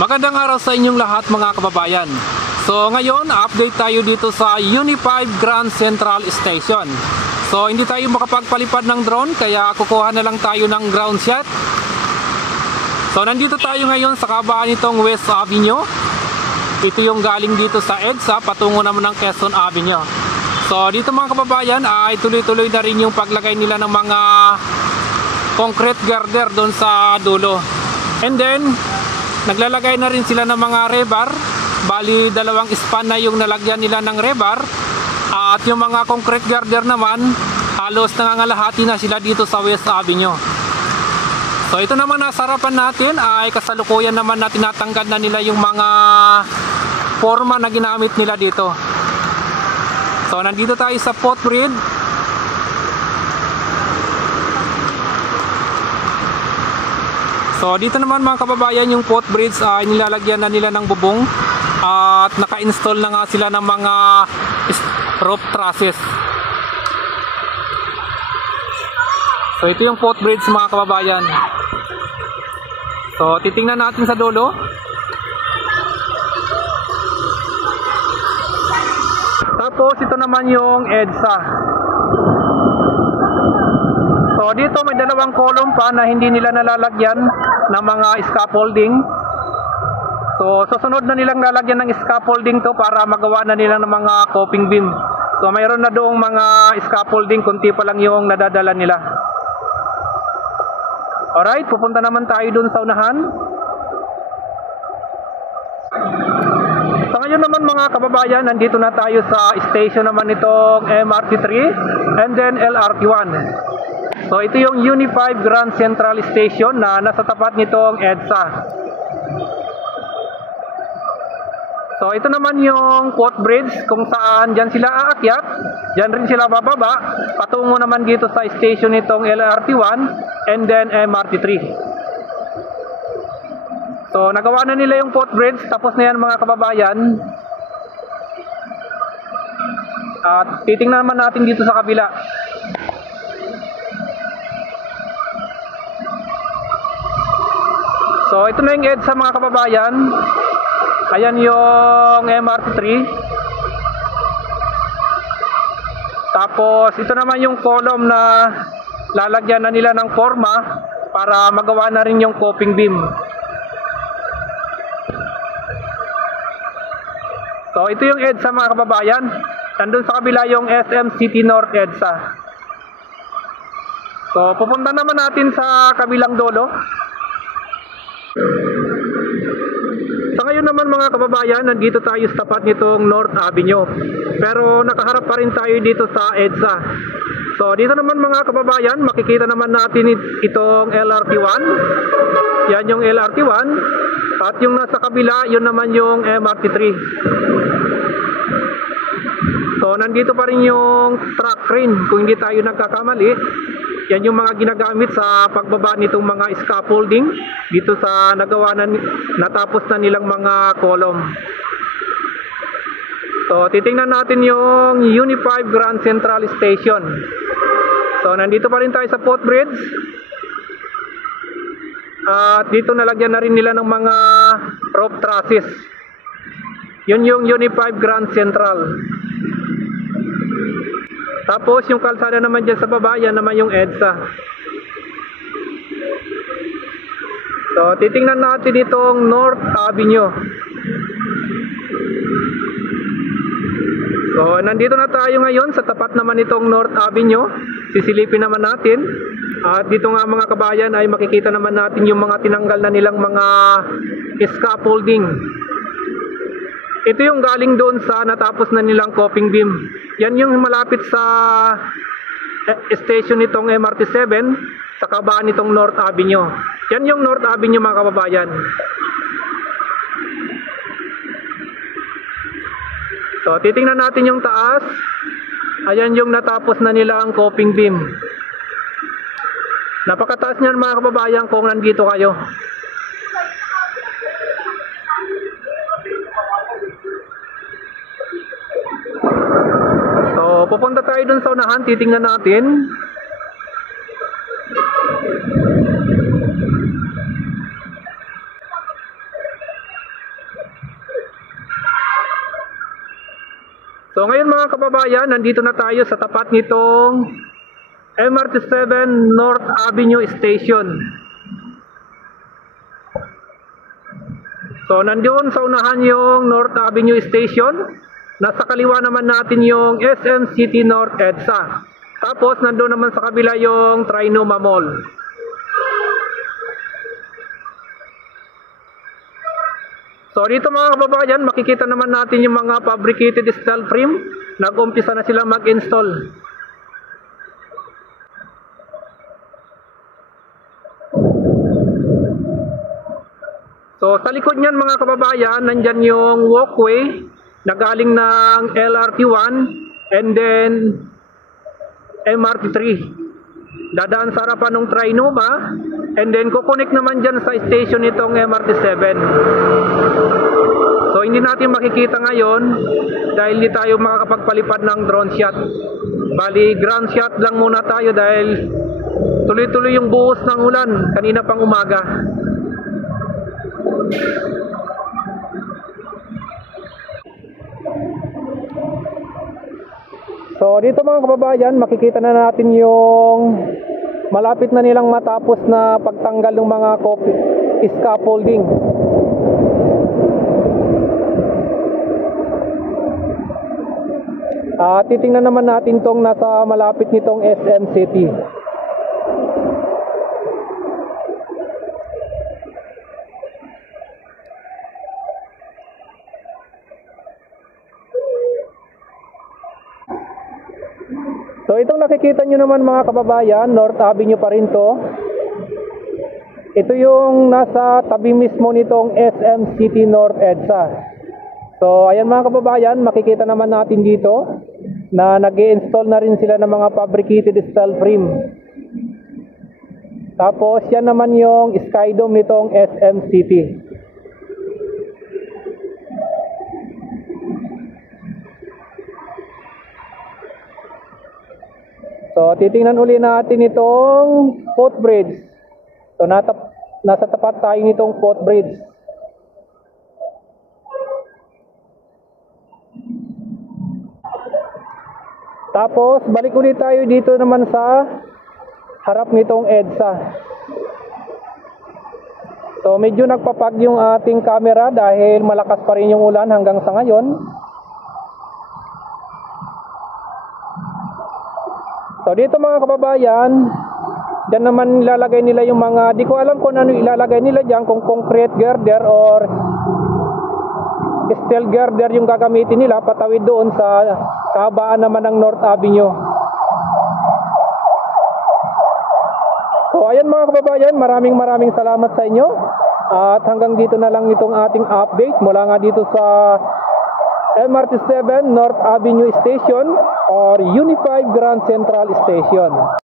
Magandang araw sa inyong lahat mga kababayan. So ngayon, update tayo dito sa Uni5 Grand Central Station. So hindi tayo makapagpalipad ng drone kaya kukuha na lang tayo ng ground shot. So nandito tayo ngayon sa kabaan nitong West Avenue. Ito yung galing dito sa EDSA patungo naman ng Quezon Avenue. So dito mga kababayan ay tuloy-tuloy na rin yung paglagay nila ng mga concrete girder doon sa dulo. And then naglalagay na rin sila ng mga rebar. Bali dalawang span na yung nalagyan nila ng rebar. At yung mga concrete girder naman halos nangangalahati na sila dito sa West Avenue. So ito naman nasa harapan natin ay kasalukuyan naman na tinatanggal na nila yung mga forma na ginamit nila dito. So nandito tayo sa footbridge. So dito naman mga kababayan, yung footbridge ay nilalagyan na nila ng bubong at naka-install na nga sila ng mga rope trusses. So ito yung footbridge mga kababayan. So titingnan natin sa dulo. Tapos ito naman yung EDSA. So dito may dalawang column pa na hindi nila nalalagyan ng mga scaffolding. So susunod na nilang lalagyan ng scaffolding to para magawa na nila ng mga coping beam. So mayroon na doong mga scaffolding, kunti pa lang yung nadadala nila. Alright, pupunta naman tayo dun sa unahan. So ngayon naman mga kababayan, nandito na tayo sa station naman nitong MRT3 and then LRT1. So ito yung Uni5 Grand Central Station na nasa tapat nitong EDSA. So ito naman yung footbridge kung saan dyan sila aakyat, dyan rin sila bababa, patungo naman dito sa station nitong LRT1 and then MRT3. So nagawa na nila yung footbridge, tapos na yan mga kababayan. At titingnan naman natin dito sa kabila. So ito na yung EDSA mga kababayan. Ayan yung MRT3. Tapos ito naman yung column na lalagyan na nila ng forma para magawa na rin yung coping beam. So ito yung EDSA mga kababayan. Nandun sa kabila yung SM City North EDSA. So pupunta naman natin sa kabilang dulo. So ngayon naman mga kababayan, nandito tayo sa tapat nitong North Avenue. Pero nakaharap pa rin tayo dito sa EDSA. So dito naman mga kababayan, makikita naman natin itong LRT1. Yan yung LRT1. At yung nasa kabila, yun naman yung MRT3. So nandito pa rin yung track crane, kung hindi tayo nagkakamali. Yan yung mga ginagamit sa pagbaba nitong mga scaffolding dito sa nagawa na, natapos na nilang mga column. So titingnan natin yung Uni5 Grand Central Station. So nandito pa rin tayo sa footbridge. At dito nalagyan na rin nila ng mga rope trusses. Yun yung Uni5 Grand Central. Tapos yung kalsada naman dyan sa baba, yan naman yung EDSA. So titingnan natin itong North Avenue. So nandito na tayo ngayon sa tapat naman itong North Avenue. Sisilipin naman natin. At dito nga mga kabayan ay makikita naman natin yung mga tinanggal na nilang mga scaffolding. Ito yung galing doon sa natapos na nilang coping beam. Yan yung malapit sa station nitong MRT7 sa kabaan nitong North Avenue. Yan yung North Avenue mga kababayan. So titingnan natin yung taas. Ayan yung natapos na nila ang coping beam. Napakataas niyan mga kababayan kung nandito kayo. So pupunta tayo dun sa unahan, titingnan natin. So ngayon mga kababayan, nandito na tayo sa tapat nitong MRT-7 North Avenue Station. So nandoon sa unahan yung North Avenue Station. Nasa kaliwa naman natin yung SM City North EDSA. Tapos nandoon naman sa kabila yung Trinoma Mall. So dito mga kababayan, makikita naman natin yung mga fabricated steel frame. Nag-umpisa na sila mag-install. So sa likod niyan mga kababayan, nandyan yung walkway na galing ng LRT1 and then MRT3. Dadaan sa harapan ng Trinoma and then kukonek naman dyan sa station itong MRT7. So hindi natin makikita ngayon dahil hindi tayo makakapagpalipad ng drone shot. Bali ground shot lang muna tayo dahil tuloy-tuloy yung buhos ng ulan kanina pang umaga. So dito mga kababayan, makikita na natin yung malapit na nilang matapos na pagtanggal ng mga scaffolding. Titingnan naman natin tong nasa malapit nitong SM City. So itong nakikita nyo naman mga kababayan, North Avenue pa rin to. Ito yung nasa tabi mismo nitong SM City North EDSA. So ayan mga kababayan, makikita naman natin dito na nag-i-install na rin sila ng mga fabricated steel frame. Tapos yan naman yung skydome nitong SM City. So, titingnan uli natin itong footbridge. So, nasa tapat tayo nitong footbridge. Tapos, balik ulit tayo dito naman sa harap nitong EDSA. So, medyo nagpapag yung ating camera dahil malakas pa rin yung ulan hanggang sa ngayon. So dito mga kababayan, dyan naman ilalagay nila yung mga, di ko alam kung ano ilalagay nila dyan, kung concrete girder or steel girder yung gagamitin nila patawid doon sa kahabaan naman ng North Avenue. So ayan mga kababayan, maraming salamat sa inyo. At hanggang dito na lang itong ating update mula nga dito sa MRT-7 North Avenue Station or Unified Grand Central Station.